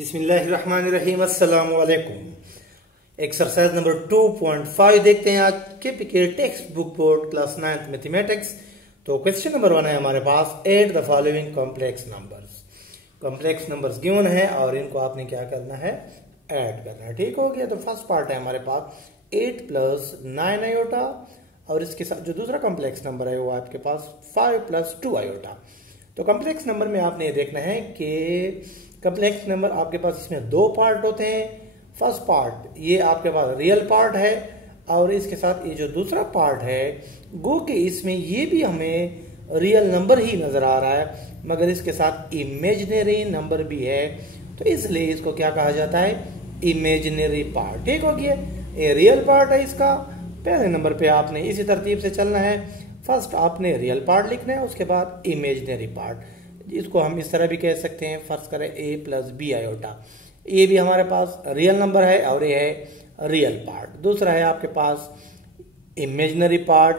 बिस्मिल्लाहिर्रहमानिर्रहीम अस्सलाम वालेकुम। एक्सरसाइज नंबर 2.5 देखते हैं आज के PK text book board class 9th mathematics. तो क्वेश्चन नंबर 1 है हमारे पास, add the following complex numbers. Complex numbers given है और इनको आपने क्या करना है, ऐड करना है। ठीक हो गया। तो फर्स्ट पार्ट है हमारे पास 8 प्लस 9 आयोटा और इसके साथ जो दूसरा कॉम्प्लेक्स नंबर है वो आपके पास 5 प्लस 2 आयोटा। तो कॉम्प्लेक्स नंबर में आपने ये देखना है कि कॉम्प्लेक्स नंबर आपके पास इसमें दो पार्ट होते हैं। फर्स्ट पार्ट ये आपके पास रियल पार्ट है और इसके साथ ये जो दूसरा पार्ट है गो के इसमें ये भी हमें रियल नंबर ही नजर आ रहा है मगर इसके साथ इमेजिनरी नंबर भी है, तो इसलिए इसको क्या कहा जाता है, इमेजिनरी पार्ट। ठीक हो गया। ये रियल पार्ट है इसका। पहले नंबर पे आपने इसी तरतीब से चलना है। फर्स्ट आपने रियल पार्ट लिखना है, उसके बाद इमेजिनरी पार्ट। इसको हम इस तरह भी कह सकते हैं, फर्स्ट करें a प्लस बी आयोटा। ये भी हमारे पास रियल नंबर है और ये है रियल पार्ट। दूसरा है आपके पास इमेजिनरी पार्ट,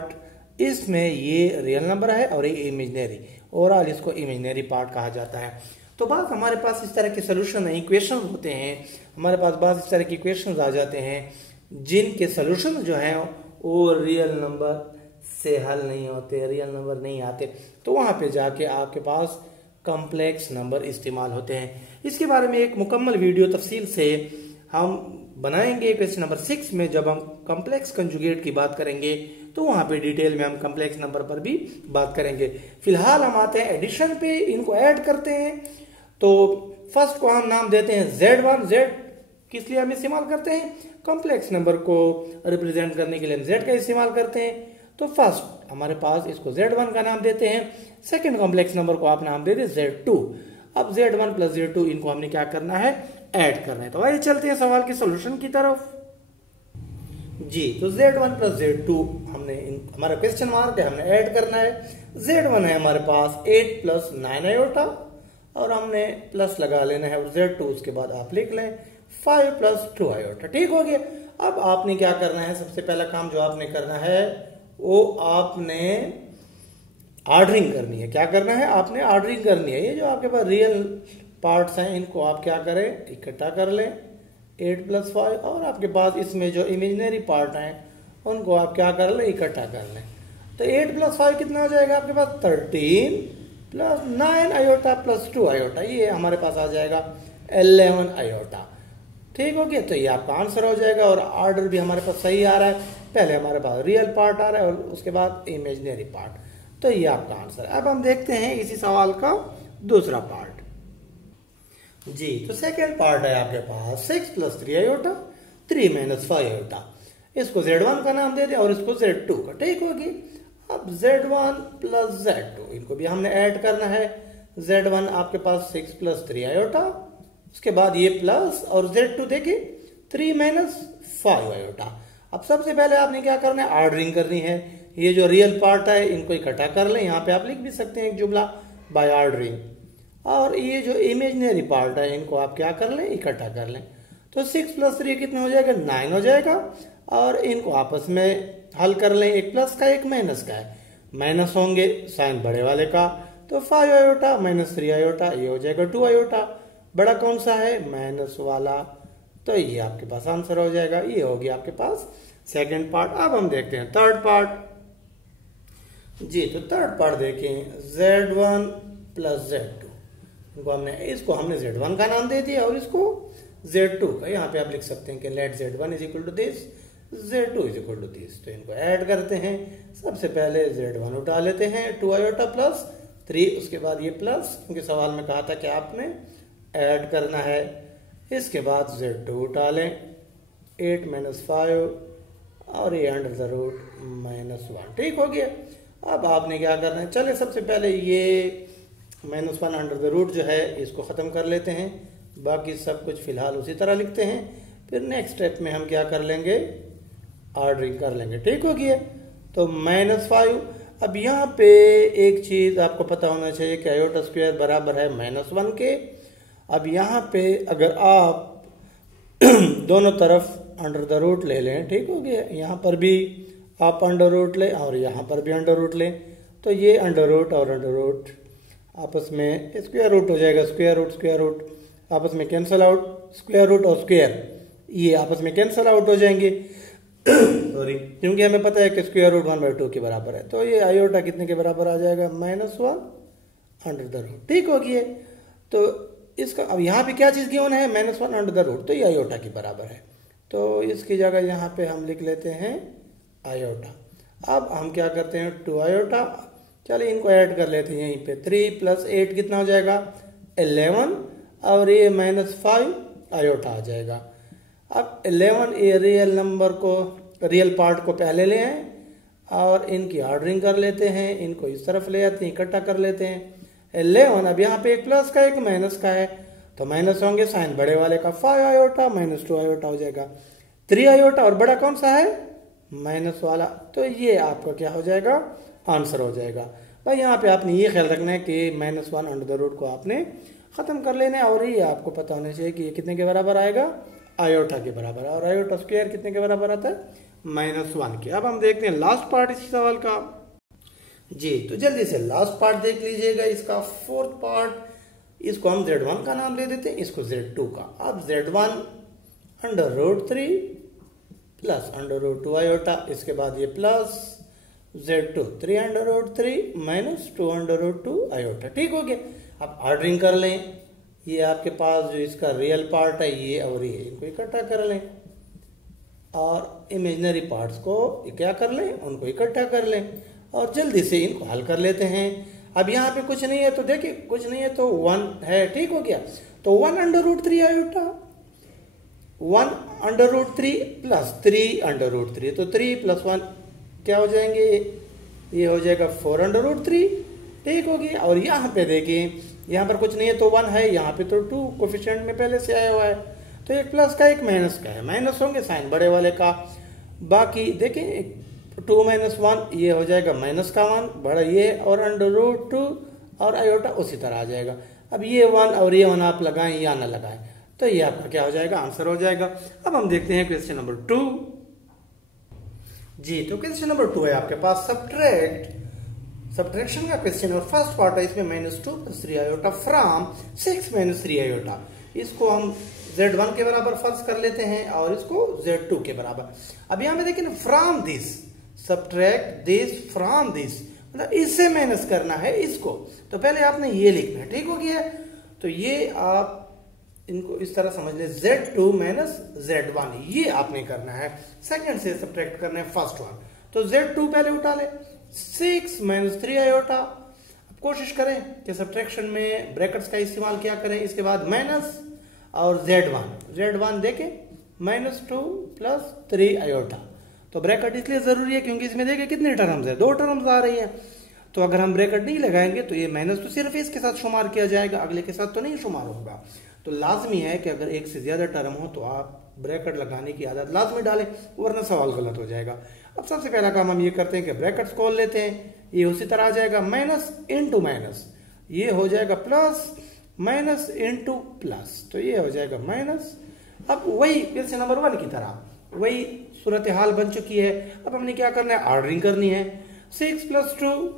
इसमें ये रियल नंबर है और ये इमेजिनरी, ओवरऑल इसको इमेजिनरी पार्ट कहा जाता है। तो बात हमारे पास इस तरह के सोल्यूशन इक्वेशन होते हैं, हमारे पास बात इस तरह के इक्वेशन आ जाते हैं जिनके सोल्यूशन जो है वो रियल नंबर से हल नहीं होते, रियल नंबर नहीं आते, तो वहां पे जाके आपके पास कॉम्प्लेक्स नंबर इस्तेमाल होते हैं। इसके बारे में एक मुकम्मल वीडियो तफसील से हम बनाएंगे क्वेश्चन नंबर 6 में। जब हम कॉम्प्लेक्स कंजुगेट की बात करेंगे तो वहां पे डिटेल में हम कॉम्प्लेक्स नंबर पर भी बात करेंगे। फिलहाल हम आते हैं एडिशन पे, इनको ऐड करते हैं। तो फर्स्ट को हम नाम देते हैं Z1। Z किस लिए हम इस्तेमाल करते हैं, कॉम्प्लेक्स नंबर को रिप्रेजेंट करने के लिए हम Z का इस्तेमाल करते हैं। तो फर्स्ट हमारे पास इसको Z1 का नाम देते हैं, सेकंड कॉम्प्लेक्स नंबर को आप नाम दे दे Z2। अब Z1 प्लस Z2 इनको हमने क्या करना है, ऐड करना है। तो आइए चलते हैं सवाल के सॉल्यूशन की तरफ। जी, तो Z1 प्लस Z2 हमने हमारा क्वेश्चन मार्क है, हमने ऐड करना है। Z1 है हमारे पास 8 प्लस 9 आयोटा और हमने प्लस लगा लेना है, और Z2 उसके बाद आप लिख लें 5 प्लस 2 आयोटा। ठीक हो गया। अब आपने क्या करना है, सबसे पहला काम जो आपने करना है वो आपने ऑर्डरिंग करनी है। क्या करना है, आपने ऑर्डरिंग करनी है। ये जो आपके पास रियल पार्ट्स हैं इनको आप क्या करें, इकट्ठा कर लें 8 प्लस 5, और आपके पास इसमें जो इमेजिनरी पार्ट हैं उनको आप क्या कर लें, इकट्ठा कर लें। तो 8 प्लस 5 कितना हो जाएगा आपके पास, 13 प्लस 9 आयोटा प्लस 2 आयोटा, ये हमारे पास आ जाएगा 11 आयोटा। ठीक हो गया। तो ये आपका आंसर हो जाएगा और ऑर्डर भी हमारे पास सही आ रहा है। पहले हमारे पास रियल पार्ट आ रहा है और उसके बाद इमेजिनरी पार्ट, तो ये आपका आंसर है। अब हम देखते हैं इसी सवाल का दूसरा पार्ट। जी, तो सेकेंड पार्ट है आपके पास 6 प्लस 3 आयोटा 3 माइनस 5 आयोटा। इसको Z1 का नाम दे दें और इसको Z2 का। ठीक होगी। अब Z1 प्लस Z2 इनको भी हमने ऐड करना है। Z1 आपके पास 6 प्लस 3 आयोटा, उसके बाद ये प्लस, और Z2 देखिए 3 माइनस 5 आयोटा। अब सबसे पहले आपने क्या करना है, ऑर्डरिंग करनी है। ये जो रियल पार्ट है इनको इकट्ठा कर लें, यहाँ पे आप लिख भी सकते हैं एक जुमला, बाय ऑर्डरिंग। और ये जो इमेजिनरी पार्ट है इनको आप क्या कर लें, इकट्ठा कर लें। तो 6 प्लस 3 कितना हो जाएगा, 9 हो जाएगा। और इनको आपस में हल कर लें, एक प्लस का एक माइनस का है, माइनस होंगे साइन बड़े वाले का, तो 5 आयोटा माइनस 3 आयोटा, ये हो जाएगा 2 आयोटा। बड़ा कौन सा है, माइनस वाला, तो ये आपके पास आंसर हो जाएगा। ये हो गया आपके पास सेकंड पार्ट। अब हम देखते हैं थर्ड पार्ट। जी, तो थर्ड पार्ट देखें, Z1 प्लस Z2 इसको हमने Z1 का नाम दे दिया और इसको Z2 का। यहाँ पे आप लिख सकते हैं कि let Z1 is equal to this, Z2 is equal to this. तो इनको ऐड करते हैं। सबसे पहले Z1 उठा लेते हैं 2 आयोटा प्लस 3, उसके बाद ये प्लस, क्योंकि सवाल में कहा था कि आपने ऐड करना है। इसके बाद Z2 उठा लें 8 माइनस 5 और ये अंडर द रूट -1। ठीक हो गया। अब आपने क्या करना है, चले सबसे पहले ये -1 अंडर द रूट जो है इसको ख़त्म कर लेते हैं, बाकी सब कुछ फिलहाल उसी तरह लिखते हैं। फिर नेक्स्ट स्टेप में हम क्या कर लेंगे, ऑर्डरिंग कर लेंगे। ठीक हो गया। तो -5। अब यहाँ पे एक चीज़ आपको पता होना चाहिए कि आयोटा स्क्वायर बराबर है -1 के। अब यहाँ पे अगर आप दोनों तरफ अंडर द रूट ले लें, ठीक हो गया, यहाँ पर भी आप अंडर रूट लें और यहाँ पर भी अंडर रूट लें, तो ये अंडर रूट और अंडर रूट आपस में स्क्वायर रूट हो जाएगा, स्क्वायर रूट आपस में कैंसल आउट, स्क्वायर रूट और स्क्वायर ये आपस में कैंसल आउट हो जाएंगे सॉरी, क्योंकि हमें पता है कि स्क्वायर रूट 1/2 के बराबर है। तो ये आयोटा कितने के बराबर आ जाएगा, -1/√। ठीक हो गया। तो इसका अब यहाँ पे क्या चीज़ गिवन है, -1/√, तो ये आयोटा के बराबर है। तो इसकी जगह यहाँ पे हम लिख लेते हैं आयोटा। अब हम क्या करते हैं, 2 आयोटा, चलिए इनको ऐड कर लेते हैं यहीं पे। 3 + 8 कितना हो जाएगा, 11, और ये -5 आयोटा आ जाएगा। अब 11 ये रियल नंबर को, रियल पार्ट को पहले ले आए और इनकी ऑर्डरिंग कर लेते हैं, इनको इस तरफ ले आते हैं, इकट्ठा कर लेते हैं। 11 अब यहाँ पे एक प्लस का एक माइनस का है, तो माइनस होंगे, साइन बड़े वाले का 5 आयोटा, -2 आयोटा हो जाएगा। 3 आयोटा और बड़ा कौन सा है, माइनस वाला, तो ये आपका क्या हो जाएगा, आंसर हो जाएगा। भाई यहाँ पे आपने ये ख्याल रखना है कि -1/√, को आपने खत्म कर लेना है, और ये आपको पता होना चाहिए कि ये कितने के बराबर आएगा, आयोटा के बराबर। और आयोटा स्क्वायर कितने के बराबर आता है, -1 के। अब हम देखते हैं लास्ट पार्ट इस सवाल का जी। तो जल्दी से लास्ट पार्ट देख लीजिएगा, इसका 4th पार्ट। इसको हम Z1 का नाम दे देते हैं, इसको Z2 का। अब Z1/√3 प्लस √2 आयोटा, इसके बाद ये प्लस Z2 3/√3 -2/√2 आयोटा। ठीक हो गया। अब ऑर्डरिंग कर लें, ये आपके पास जो इसका रियल पार्ट है ये और ये, इनको इकट्ठा कर लें, और इमेजिनरी पार्ट्स को क्या कर लें, उनको इकट्ठा कर लें, और जल्दी से इनको हल कर लेते हैं। अब यहाँ पे कुछ नहीं है तो देखिए, कुछ नहीं है तो 1 है। ठीक हो गया। तो 1/√3 आयोटा, 1/√3 प्लस 3/√3, तो 3 + 1 क्या हो जाएंगे, ये हो जाएगा 4/√3। ठीक हो गया। और यहाँ पे देखिए, यहाँ पर कुछ नहीं है तो 1 है, यहाँ पे तो 2 कोफिशिएंट में पहले से आया हुआ है, तो एक प्लस का एक माइनस का है, माइनस होंगे साइन बड़े वाले का। बाकी देखिए 2 - 1 ये हो जाएगा माइनस का 1 बड़ा ये, और √2 और आयोटा उसी तरह आ जाएगा। अब ये 1 और ये 1 आप लगाएं या ना लगाएं, तो ये आपका क्या हो जाएगा, आंसर हो जाएगा। अब हम देखते हैं क्वेश्चन नंबर 2 जी। तो क्वेश्चन नंबर 2 है आपके पास सब्ट्रैक्शन का क्वेश्चन, और फर्स्ट पार्ट है इसमें -2 + 3 आयोटा फ्रॉम 6 - 3 आयोटा। इसको हम Z1 के बराबर फर्ज कर लेते हैं और इसको Z2 के बराबर। अब यहाँ पे देखिए ना, from this subtract this from this, मतलब इससे माइनस करना है इसको, तो पहले आपने ये लिखना है। ठीक हो गया। तो ये आप इनको इस तरह समझ ले, Z2 - Z1 ये आपने करना है, सेकंड से सब्ट्रैक्ट करना है फर्स्ट वन। तो Z2 पहले उठा ले, 6 - 3 आयोटा। अब कोशिश करें कि सब्ट्रैक्शन में ब्रैकेट्स का इस्तेमाल क्या करें, इसके बाद माइनस और Z1 देखें, -2 + 3 आयोटा। तो ब्रैकेट इसलिए जरूरी है क्योंकि इसमें देखें कितने टर्म्स है, 2 टर्म्स आ रही है। तो अगर हम ब्रैकेट नहीं लगाएंगे तो ये माइनस तो सिर्फ इसके साथ शुमार किया जाएगा, अगले के साथ तो नहीं शुमार होगा। तो लाजमी है कि अगर एक से ज्यादा टर्म हो तो आप ब्रैकेट लगाने की आदत लाजमी डालें, वरना सवाल गलत हो जाएगा। अब सबसे पहला काम हम ये करते हैं कि ब्रैकेट्स खोल लेते हैं, ये उसी तरह आ जाएगा, माइनस इंटू माइनस, ये हो जाएगा प्लस, माइनस इंटू प्लस, तो ये हो जाएगा माइनस। अब वही क्वेश्चन नंबर 1 की तरह वही सूरत हाल बन चुकी है। अब हमने क्या करना है, ऑर्डरिंग करनी है। 6 + 2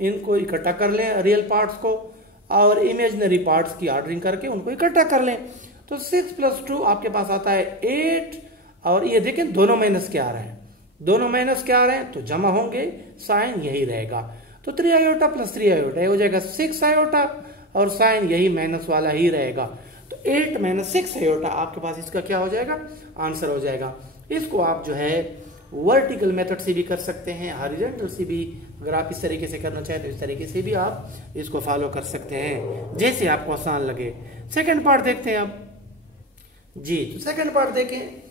इनको इकट्ठा कर लें, रियल पार्ट्स को, और इमेजिनरी पार्ट्स की ऑर्डरिंग करके उनको इकट्ठा कर लें। तो 6 + 2 आपके पास आता है 8, और ये देखें दोनों माइनस क्या आ रहे हैं, दोनों माइनस क्या आ रहे हैं, तो जमा होंगे, साइन यही रहेगा। तो 3 आयोटा + 3 आयोटा ये हो जाएगा 6 आयोटा, और साइन यही माइनस वाला ही रहेगा। तो 8 - 6 आयोटा आपके पास इसका क्या हो जाएगा, आंसर हो जाएगा। इसको आप जो है वर्टिकल मेथड से भी कर सकते हैं, हॉरिजॉन्टल से भी, अगर आप इस तरीके से करना चाहें तो इस तरीके से भी आप इसको फॉलो कर सकते हैं, जैसे आपको आसान लगे। सेकंड पार्ट देखते हैं अब जी। तो सेकंड पार्ट देखें,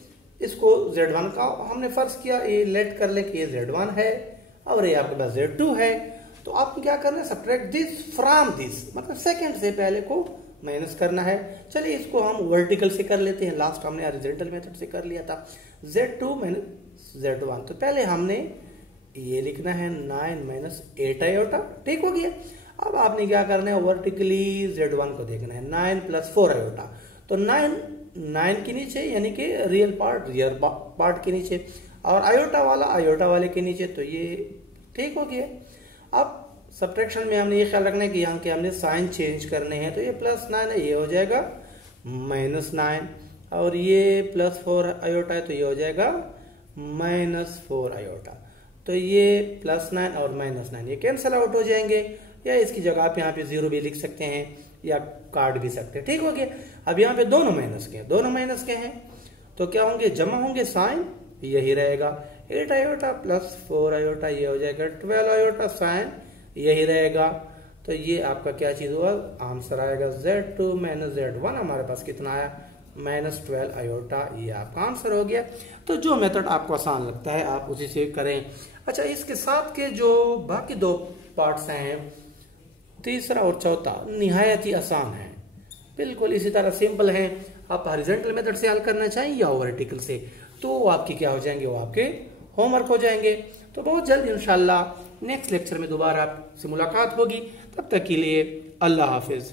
इसको Z1 का हमने फर्ज किया, ये लेट कर ले कि ये Z1 है और ये आपके पास Z2 है। तो आपको क्या करना है, सब्ट्रैक्ट दिस फ्रॉम दिस, मतलब सेकंड से पहले को माइनस करना है। चलिए इसको हम वर्टिकल से कर लेते हैं, लास्ट हमने हॉरिजॉन्टल मेथड से कर लिया था। Z2 - Z1, तो पहले हमने ये लिखना है 9 - 8 आयोटा। ठीक हो गया। अब आपने क्या करना है, वर्टिकली Z1 को देखना है, 9 + 4 आयोटा। तो 9 के नीचे, यानी कि रियल पार्ट के नीचे, और आयोटा वाले के नीचे, तो ये ठीक हो गया। अब सब्ट्रैक्शन में हमने ये ख्याल रखना है कि यहाँ के हमने साइन चेंज करने हैं, तो ये +9 है, ये हो जाएगा -9 और ये +4 आयोटा है तो ये हो जाएगा -4 आयोटा। तो ये +9 और -9 ये कैंसिल आउट हो जाएंगे, या इसकी जगह आप यहाँ पे 0 भी लिख सकते हैं या काट भी सकते हैं। ठीक हो गया। अब यहाँ पे दोनों माइनस के हैं तो क्या होंगे, जमा होंगे, साइन यही रहेगा, 8 आयोटा +4 आयोटा ये हो जाएगा 12 आयोटा, साइन यही रहेगा। तो ये आपका क्या चीज हुआ, आंसर आएगा Z2 - Z1। हमारे पास कितना आया, -12 आयोटा, ये आपका आंसर हो गया। तो जो मेथड आपको आसान लगता है आप उसी से करें। अच्छा, इसके साथ के जो बाकी दो पार्ट्स हैं, तीसरा और चौथा, निहायत ही आसान है, बिल्कुल इसी तरह सिंपल है। आप हॉरिजॉन्टल मेथड से हल करना चाहें या वर्टिकल से, तो वो आपके क्या हो जाएंगे, वो आपके होमवर्क हो जाएंगे। तो बहुत जल्द इंशाल्लाह नेक्स्ट लेक्चर में दोबारा आपसे मुलाकात होगी। तब तक के लिए अल्लाह हाफिज।